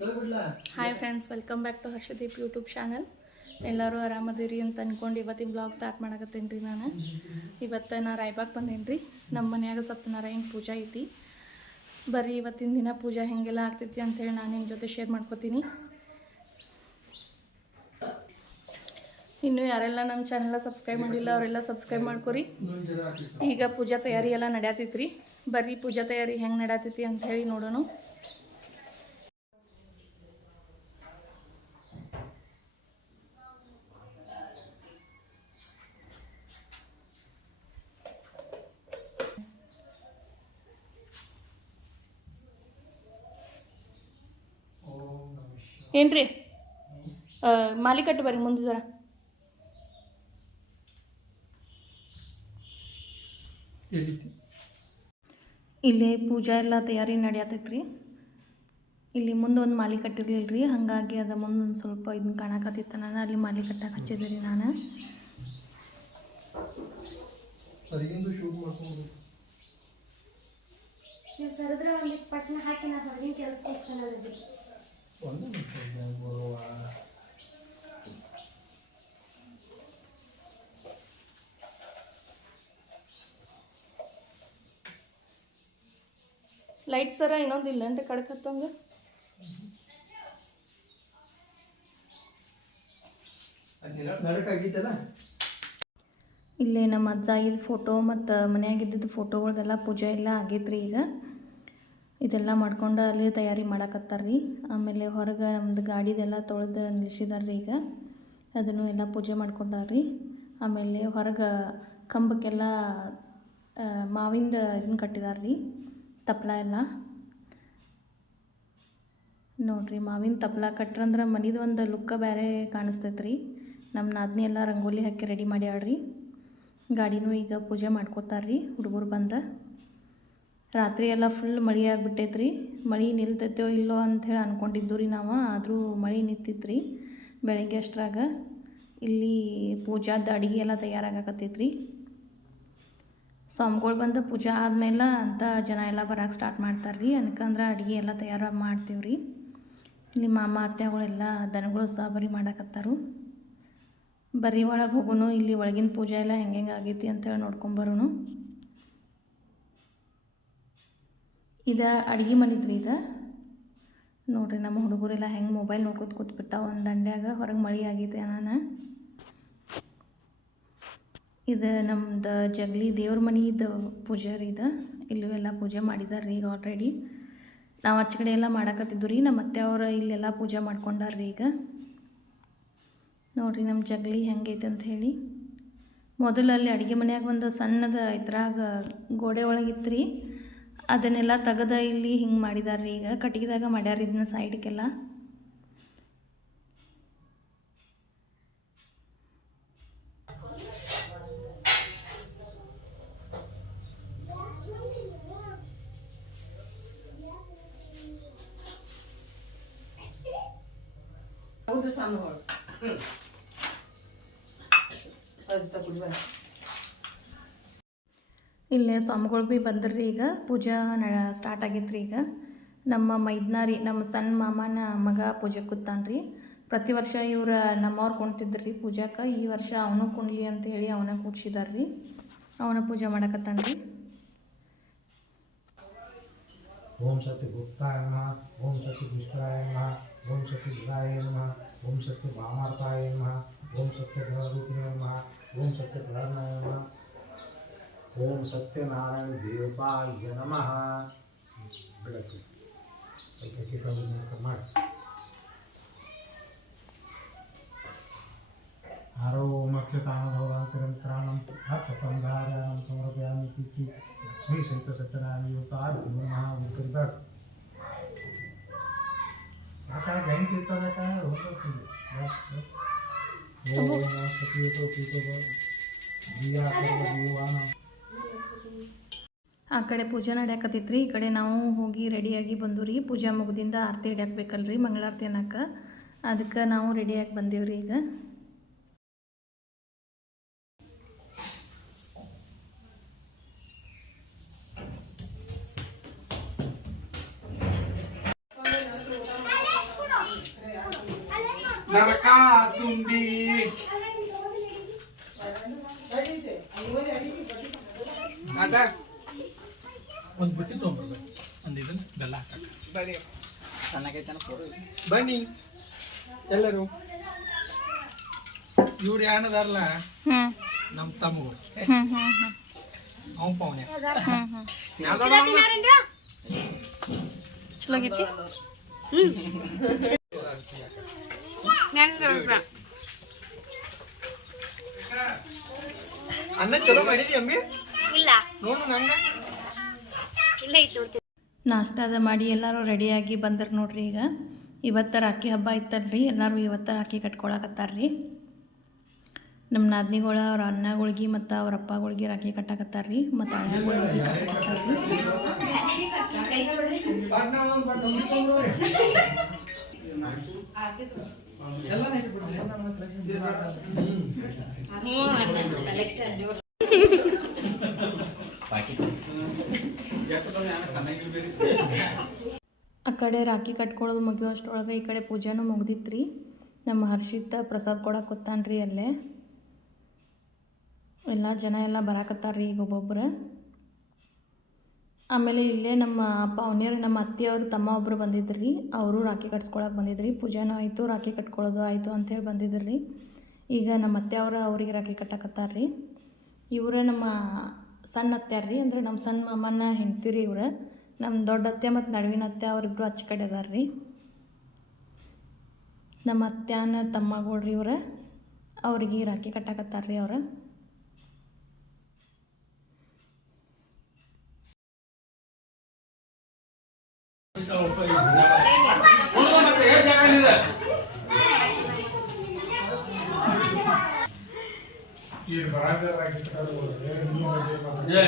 Hi friends, welcome back to Harshdeep YouTube channel. ಎಲ್ಲರೂ ಆರಾಮದಿರಿ ಅಂತ ಅಂದ್ಕೊಂಡು ಇವತ್ತಿನ ಬ್ಲಾಗ್ ಸ್ಟಾರ್ಟ್ ಮಾಡಕತ್ತೇನೆ ರೀ. ಇವತ್ತು ನಾ ರಾಯಬಾಗ್ ಬಂದೇನಿ ರೀ. ನಮ್ಮ ಮನ್ಯಾಗ ಸತ್ಯನಾರಾಯಣ ಪೂಜಾ ಐತಿ. ಬರ್ರಿ ಇವತ್ತಿನ ದಿನ ಪೂಜಾ ಹೆಂಗೆಲ್ಲ ಆಗ್ತೈತಿ ಅಂಥೇಳಿ ನಾನು ನಿಮ್ಮ ಜೊತೆ ಶೇರ್ ಮಾಡ್ಕೋತೀನಿ. ಇನ್ನೂ ಯಾರೆಲ್ಲ ನಮ್ಮ ಚಾನೆಲ್ ಸಬ್ಸ್ಕ್ರೈಬ್ ಮಾಡಿಲ್ಲ ಅವರೆಲ್ಲ ಸಬ್ಸ್ಕ್ರೈಬ್ ಮಾಡ್ಕೊರಿ. ಈಗ ಪೂಜಾ ತಯಾರಿ ಎಲ್ಲ ನಡೆಯತೈತಿ ರೀ. ಬರ್ರಿ ಪೂಜಾ ತಯಾರಿ ಹೆಂಗೆ ನಡೆಯತೈತಿ ಅಂಥೇಳಿ ನೋಡೋಣ. ಏನ್ರಿ ಮಾಲಿ ಕಟ್ಟು ಬರ್ರಿ ಮುಂದೆ ಜರ. ಇಲ್ಲಿ ಪೂಜಾ ಎಲ್ಲ ತಯಾರಿ ನಡೆಯತೈತ್ರಿ. ಇಲ್ಲಿ ಮುಂದೆ ಒಂದು ಮಾಲಿ ಕಟ್ಟಿರ್ಲಿಲ್ಲ ರೀ, ಹಾಗಾಗಿ ಅದು ಮುಂದೆ ಒಂದು ಸ್ವಲ್ಪ ಇದನ್ನ ಕಾಣಕತ್ತಿತ್ತು. ನಾನು ಅಲ್ಲಿ ಮಾಲಿ ಕಟ್ಟಕ್ಕೆ ಹಚ್ಚಿದ್ದೆ ರೀ. ನಾನು ಸರದ್ರ ಒಂದು ಪಟ್ನ ಹಾಕಿ ನಾ ಹೊರಗಿನ ಕೆಲಸ ಲೈಟ್ ಸರ ಇನ್ನೊಂದಿಲ್ಲ ಅಂದ್ರೆ ಕಡ್ಕತ್ತಂಗ. ಇಲ್ಲೇ ನಮ್ಮ ಅಜ್ಜ ಇದು ಫೋಟೋ ಮತ್ತು ಮನೆಯಾಗಿದ್ದಿದ್ದು ಫೋಟೋಗಳ್ದೆಲ್ಲ ಪೂಜೆ ಎಲ್ಲ ಆಗೈತ್ರಿ. ಈಗ ಇದೆಲ್ಲ ಮಾಡ್ಕೊಂಡು ಅಲ್ಲಿ ತಯಾರಿ ಮಾಡಕತ್ತಾರ್ರಿ. ಆಮೇಲೆ ಹೊರಗೆ ನಮ್ಮದು ಗಾಡಿದೆಲ್ಲ ತೊಳೆದು ನಿಲ್ಸಿದಾರ್ರಿ. ಈಗ ಅದನ್ನು ಎಲ್ಲ ಪೂಜೆ ಮಾಡ್ಕೊಂಡಾರ್ರಿ. ಆಮೇಲೆ ಹೊರಗೆ ಕಂಬಕ್ಕೆಲ್ಲ ಮಾವಿಂದ ಇದನ್ನ ಕಟ್ಟಿದಾರ್ರಿ, ತಪ್ಪಲ ಎಲ್ಲ ನೋಡ್ರಿ. ಮಾವಿನ ತಪ್ಪಲ ಕಟ್ರಂದ್ರೆ ಮನಿದು ಒಂದು ಲುಕ್ಕ ಬೇರೆ ಕಾಣಿಸ್ತೈತ್ರಿ. ನಮ್ಮ ನಾದ್ನಿ ಎಲ್ಲ ರಂಗೋಲಿ ಹಾಕಿ ರೆಡಿ ಮಾಡ್ಯಾಳ್ರಿ. ಗಾಡಿನೂ ಈಗ ಪೂಜೆ ಮಾಡ್ಕೋತಾರ್ರಿ ಹುಡುಗರು ಬಂದ. ರಾತ್ರಿ ಎಲ್ಲ ಫುಲ್ ಮಳೆ ಆಗಿಬಿಟ್ಟೈತ್ರಿ. ಮಳೆ ನಿಲ್ತೈತೋ ಇಲ್ಲೋ ಅಂಥೇಳಿ ಅಂದ್ಕೊಂಡಿದ್ದು ರೀ ನಾವು. ಆದರೂ ಮಳೆ ನಿಂತಿತ್ರಿ ಬೆಳಗ್ಗೆ ಅಷ್ಟ್ರಾಗ. ಇಲ್ಲಿ ಪೂಜಾದ ಅಡುಗೆ ಎಲ್ಲ ತಯಾರಾಗಕತ್ತೈತ್ರಿ. ಸ್ವಾಮಿಗಳು ಬಂದು ಪೂಜಾ ಆದಮೇಲೆ ಅಂತ ಜನ ಎಲ್ಲ ಬರೋಕೆ ಸ್ಟಾರ್ಟ್ ಮಾಡ್ತಾರ್ರಿ. ಅನ್ಕಂದ್ರೆ ಅಡುಗೆ ಎಲ್ಲ ತಯಾರು ಮಾಡ್ತೀವ್ರಿ. ಇಲ್ಲಿ ಮಾಮ ಅತ್ತೆಗಳೆಲ್ಲ ದನಗಳು ಸಾಬರಿ ಮಾಡಕತ್ತಾರು. ಬರೀ ಒಳಗೆ ಹೋಗೋನು, ಇಲ್ಲಿ ಒಳಗಿನ ಪೂಜೆ ಎಲ್ಲ ಹೆಂಗೆ ಆಗೈತಿ ಅಂತೇಳಿ ನೋಡ್ಕೊಂಬರೋನು. ಇದು ಅಡುಗೆ ಮನಿದ್ರಿ. ಇದು ನೋಡ್ರಿ, ನಮ್ಮ ಹುಡುಗರೆಲ್ಲ ಹೆಂಗೆ ಮೊಬೈಲ್ ನೋಡ್ಕೊತ ಕೂತ್ಬಿಟ್ಟ ಒಂದು ದಂಡ್ಯಾಗ. ಹೊರಗೆ ಮಳೆ ಆಗೈತೆ ನಾನು. ಇದು ನಮ್ದು ಜಗಲಿ ದೇವ್ರ ಮನಿದು ಪೂಜೆ ರೀ. ಇದು ಇಲ್ಲೂ ಎಲ್ಲ ಪೂಜೆ ಮಾಡಿದಾರ್ರಿ ಈಗ ಆಲ್ರೆಡಿ. ನಾವು ಆಚೆ ಕಡೆ ಎಲ್ಲ ಮಾಡಕತ್ತಿದ್ದು ರೀ. ನಮ್ಮ ಅತ್ತೆ ಅವ್ರು ಇಲ್ಲೆಲ್ಲ ಪೂಜೆ ಮಾಡ್ಕೊಂಡಾರ್ರಿ. ಈಗ ನೋಡಿರಿ ನಮ್ಮ ಜಗಲಿ ಹೆಂಗೈತೆ ಅಂತ ಹೇಳಿ. ಮೊದಲು ಅಲ್ಲಿ ಅಡುಗೆ ಮನ್ಯಾಗ ಒಂದು ಸಣ್ಣದ ಇದ್ರಾಗ ಗೋಡೆ ಒಳಗಿತ್ತು ರೀ. ಅದನ್ನೆಲ್ಲ ತೆಗೆದ ಇಲ್ಲಿ ಹಿಂಗೆ ಮಾಡಿದಾರ್ರಿ. ಈಗ ಕಟ್ಟಿಗೆದಾಗ ಮಾಡ್ಯಾರ ಇದನ್ನ ಸೈಡ್ಗೆಲ್ಲ. ಇಲ್ಲೇ ಸ್ವಾಮಿಗಳು ಭೀ ಬಂದ್ರಿ. ಈಗ ಪೂಜಾ ಸ್ಟಾರ್ಟ್ ಆಗೈತ್ರಿ. ಈಗ ನಮ್ಮ ಮೈದ್ನಾರಿ, ನಮ್ಮ ಸಣ್ಣ ಮಾಮನ ಮಗ ಪೂಜೆ ಕೂತಾನ್ರಿ. ಪ್ರತಿ ವರ್ಷ ಇವ್ರು ನಮ್ಮವ್ರು ಕುಣ್ತಿದ್ರಿ ಪೂಜಾಕ್ಕೆ. ಈ ವರ್ಷ ಅವನು ಕುಣ್ಲಿ ಅಂತ ಹೇಳಿ ಅವನ ಕೂಡ್ಸಿದಾರ್ರಿ. ಅವನ ಪೂಜೆ ಮಾಡಕತ್ತಾನ್ರಿ. ಓಂ ಸತ್ಯ ಗುಪ್ತಾಯ ನಮಃ, ಓಂ ಸತ್ಯ ಪುಷ್ಕರಾಯ ನಮಃ, ಓಂ ಸತ್ಯ ದುರಾಯ ನಮಃ, ಓಂ ಸತ್ಯ ಭಾಮಾರ್ಥಾಯ ನಮಃ, ಓಂ ಸತ್ಯ ಗಣರೂಪಿಣೆ ನಮಃ, ಓಂ ಸತ್ಯ ಪ್ರಧಾನಾಯ ನಮಃ, ಓಂ ಸತ್ಯನಾರಾಯಣ ದೇವತಾಯ ನಮಃ. ಬೆಳಕು ಅದಕ್ಕೆ ನಮಸ್ಕಾರ ಮಾಡಿ. ಆರೋ ಮಕ್ಷತಾನಧೌರಾಂತರಂತರಾಣಂ ಹತ್ತಂಧಾರ್ಯಾಂ ಸಮರ್ಪಯಾಮಿ ಶ್ರೀ ಲಕ್ಷ್ಮೀ ಸಹಿತ ಸತ್ಯನಾರಾಯಣ ದೇವತಾಯ ನಮಃ. ಉತ್ತರಿದಾಗ ಯಾಕೆ ಗಂಟು ಇರ್ತದಕ್ಕ ಹೋಗ್ತೀನಿ. ಆ ಕಡೆ ಪೂಜೆ ನಡೆಯಕತ್ತೈತ್ರಿ. ಈ ಕಡೆ ನಾವು ಹೋಗಿ ರೆಡಿಯಾಗಿ ಬಂದು ರೀ. ಪೂಜಾ ಮುಗ್ದಿಂದ ಆರತಿ ಹಿಡಿಯಾಕಬೇಕಲ್ರಿ, ಮಂಗಳಾರತಿ ಅನ್ನಕ್ಕೆ. ಅದಕ್ಕೆ ನಾವು ರೆಡಿಯಾಗಿ ಬಂದೀವ್ರಿ. ಈಗ ನರಕ ತುಂಬಿ ಆಟ ಒಂದು ಬಿಟ್ಟು ತೊಗೊಂಡ್ಬರ್ಬೇಕು ಒಂದು ಇದನ್ನ ಬೆಲ್ಲ ಹಾಕಕ್ಕೆ ಬನ್ನಿ ಎಲ್ಲರೂ ಇವ್ರು ಏನದಾರಲ್ಲ ನಮ್ಮ ತಮ್ಮಗಳು ಅವ್ ಪವನೆ ಚಲೋ ಆಗೈತಿ ಅನ್ನ ಚಲೋ ಮಾಡಿದಿ ಅಮ್ಮಿ ಇಲ್ಲ ನೋಡು ನಂಗ ಇಲ್ಲ ಇತ್ತು ನೋಡ್ತೀನಿ. ನಾಷ್ಟಾದ ಮಾಡಿ ಎಲ್ಲರೂ ರೆಡಿಯಾಗಿ ಬಂದ್ರೆ ನೋಡ್ರಿ. ಈಗ ಇವತ್ತು ರಾಖಿ ಹಬ್ಬ ಇತ್ತಲ್ರಿ, ಎಲ್ಲರೂ ಇವತ್ತು ರಾಖಿ ಕಟ್ಕೊಳಕತ್ತಾರ್ರಿ. ನಮ್ಮ ನಾದ್ನಿಗಳು ಅವ್ರ ಅಣ್ಣಗಳಿಗೆ ಮತ್ತು ಅವ್ರ ಅಪ್ಪಗಳಿಗೆ ರಾಖಿ ಕಟ್ಟಾಕತ್ತಾರ್ರಿ. ಮತ್ತು ಅಣ್ಣಗಳಿಗೆ ಆ ಕಡೆ ರಾಖಿ ಕಟ್ಕೊಳ್ಳೋದು ಮುಗಿಯೋಷ್ಟೊಳಗೆ ಈ ಕಡೆ ಪೂಜೆನೂ ಮುಗ್ದಿತ್ರಿ. ನಮ್ಮ ಹರ್ಷಿತ ಪ್ರಸಾದ್ ಕೊಡಕ್ಕೆ ಕೊತ್ತಾನ್ರಿ. ಅಲ್ಲೇ ಎಲ್ಲ ಜನ ಎಲ್ಲ ಬರಾಕತ್ತಾರ್ರಿ ಈಗ ಒಬ್ಬೊಬ್ರು. ಆಮೇಲೆ ಇಲ್ಲೇ ನಮ್ಮ ಪಾವನಿಯರು ನಮ್ಮ ಅತ್ತೆಯವರು ತಮ್ಮ ಒಬ್ಬರು ಬಂದಿದ್ರಿ. ಅವರು ರಾಖಿ ಕಟ್ಸ್ಕೊಳಕ್ಕೆ ಬಂದಿದ್ರಿ. ಪೂಜೆನೂ ಆಯಿತು, ರಾಖಿ ಕಟ್ಕೊಳ್ಳೋದು ಆಯಿತು ಅಂಥೇಳಿ ಬಂದಿದ್ರಿ. ಈಗ ನಮ್ಮ ಅತ್ತೆಯವರು ಅವ್ರಿಗೆ ರಾಖಿ ಕಟ್ಟಕತ್ತಾರ್ರಿ. ಇವರೇ ನಮ್ಮ ಸಣ್ಣ ಅತ್ತೆಯಾರ್ರಿ, ಅಂದರೆ ನಮ್ಮ ಸಣ್ಣ ಮಾಮನ ಹೆಂಡ್ತಿರಿ ಇವ್ರು. ನಮ್ಮ ದೊಡ್ಡ ಅತ್ತೆ ಮತ್ತು ನಡುವಿನ ಅತ್ತೆ ಅವರಿಬ್ಬರು ಆಚೆ ಕಡೆ ಅದಾರ್ರಿ. ನಮ್ಮ ಅತ್ತೆನ ತಮ್ಮಗಳ್ರಿ ಇವ್ರು, ಅವ್ರಿಗೆ ರಾಖಿ ಕಟ್ಟಾಕತ್ತಾರ್ರಿ ಅವ್ರು.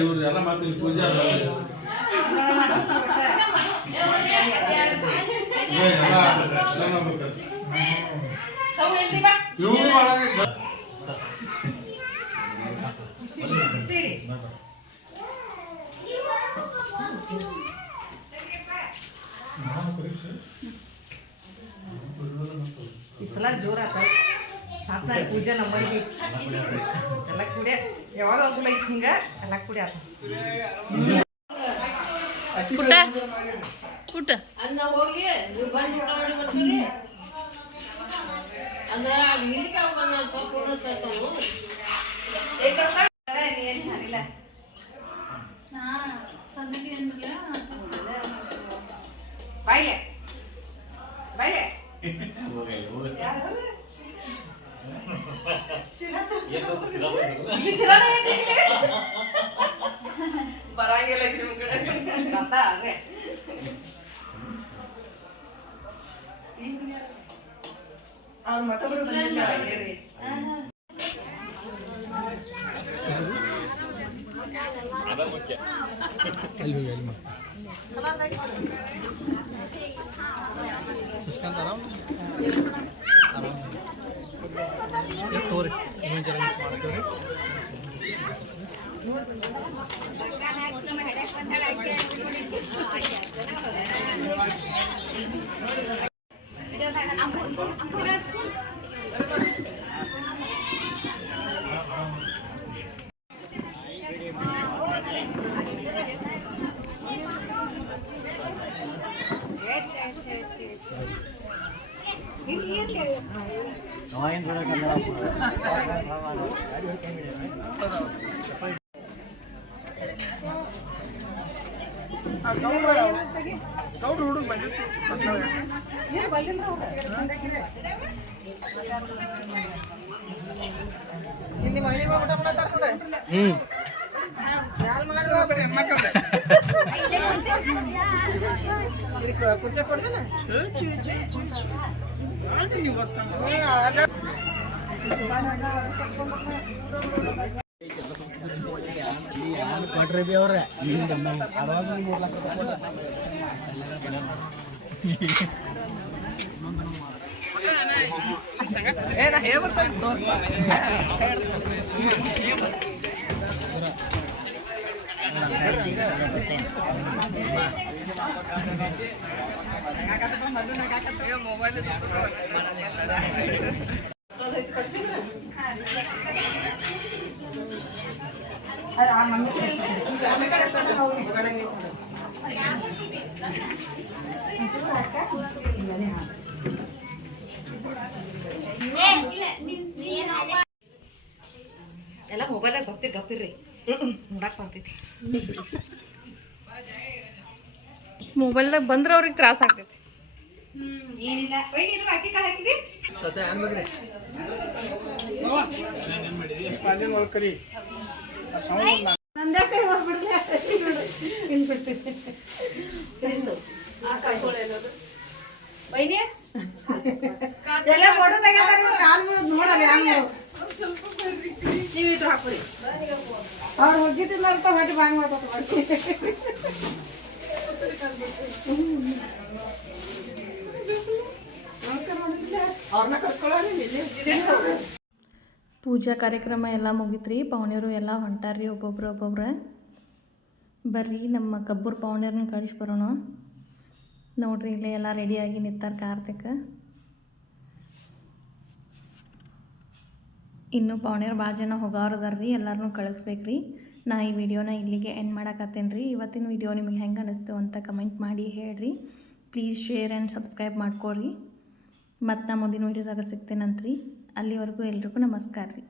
ಇವ್ರು ಎಲ್ಲ ಮತ್ತೆ ಪೂಜೆ ಈ ಸಲ ಜೋರಾತ ಸಾತ್ನಾಗ ಪೂಜೆ ನಮ್ಮಲ್ಲಿ ಎಲ್ಲ ಕುಡಿಯ ಯಾವಾಗ ಅನುಕೂಲ ಐತಿ ಹಿಂಗ ಎಲ್ಲ ಕುಡಿಯ ಪುಟ್ಟ ಪುಟ್ಟ ಹೋಗಿ ಬಂದು ಊಟ ಮಾಡಿ ಬರ್ತೀರಿ ಅಂದ್ರೆ ಹಿಂದಕ್ಕೆ ಏನಿಲ್ಲ ಬಾಯ್ಲೆ ಬಾಯ್ಲೆ ಬರಂಗಿಲ್ಲ ನಿಮ್ಮ ಕಡೆ ಅಂತ ಅದೇ ಅವ್ರ ಮತ್ತೊಬ್ರು ಬಂದಿಲ್ಲ ಗೌಡ್ರು ಹುಡುಗ ಬಂದಿತ್ತು ಇಲ್ಲಿ ಮಳೆ ಊಟ ಮಾಡತ್ತಾರ ಕುರ್ಚೆ ಕೊಡ್ಲೇನ ಕೊಟ್ರಿ ಬಿ ಅವ್ರೆ ಅವಾಗ ಏನ ಹೇಳ್ಬರ್ತಾರೆ ಮೊಬೈಲ್ ಎಲ್ಲ ಮೊಬೈಲಾಗ ಗಪ್ಪಿರ್ರಿ ನೋಡಕ್ ಬರ್ತೈತಿ ಮೊಬೈಲ್ದಾಗ ಬಂದ್ರೆ ಅವ್ರಿಗೆ ತ್ರಾಸ ಆಗ್ತೈತಿ. ಏನಿಲ್ಲ ಇದು ಅಕ್ಕಿ ಕಾಳು ಹಾಕಿದಿ ಎಲ್ಲ ಫೋಟೋ ತೆಗಿತಾರೆ ಕಾಲ್ ನೋಡಲ್ಲ ನೀವು ಇದ್ರ ಹಾಕ್ಬಿಡಿ ಅವ್ರು ಹೋಗಿದ್ದಿಲ್ಲ ಅಂತ ಹೊಟ್ಟೆ ಬಾಂಗ್ ಮಾತಾಡ್ತಾರೆ ಅವ್ರನ್ನ ಕರ್ಕೊಳ್ಳೋಣ. ಪೂಜಾ ಕಾರ್ಯಕ್ರಮ ಎಲ್ಲ ಮುಗಿತ್ರಿ. ಪವನಿಯರು ಎಲ್ಲ ಹೊಂಟಾರ್ರಿ ಒಬ್ಬೊಬ್ರು. ಬರ್ರಿ ನಮ್ಮ ಕಬ್ಬೂರ್ ಪವನಿಯರ್ನ ಕಳಿಸಿ ಬರೋಣ. ನೋಡ್ರಿ ಇಲ್ಲೇ ಎಲ್ಲ ರೆಡಿಯಾಗಿ ನಿಂತಾರ ಕಾರ್ತಿಕ್. ಇನ್ನೂ ಪವನಿಯರ್ ಭಾಳ ಜನ ಹೋಗೋರದಾರ್ರಿ, ಎಲ್ಲರನ್ನೂ ಕಳಿಸ್ಬೇಕ್ರಿ. ನಾ ಈ ವಿಡಿಯೋನ ಇಲ್ಲಿಗೆ ಎಂಡ್ ಮಾಡಕತ್ತೇನೆ ರೀ. ಇವತ್ತಿನ ವಿಡಿಯೋ ನಿಮಗೆ ಹೆಂಗೆ ಅನ್ನಿಸ್ತು ಅಂತ ಕಮೆಂಟ್ ಮಾಡಿ ಹೇಳ್ರಿ. ಪ್ಲೀಸ್ ಶೇರ್ ಆ್ಯಂಡ್ ಸಬ್ಸ್ಕ್ರೈಬ್ ಮಾಡ್ಕೊಳ್ರಿ. ಮತ್ತು ನಾ ಮುಂದಿನ ವೀಡಿಯೋದಾಗ ಸಿಗ್ತೇನಂತ್ರಿ. ಅಲ್ಲಿವರೆಗೂ ಎಲ್ರಿಗೂ ನಮಸ್ಕಾರ ರೀ.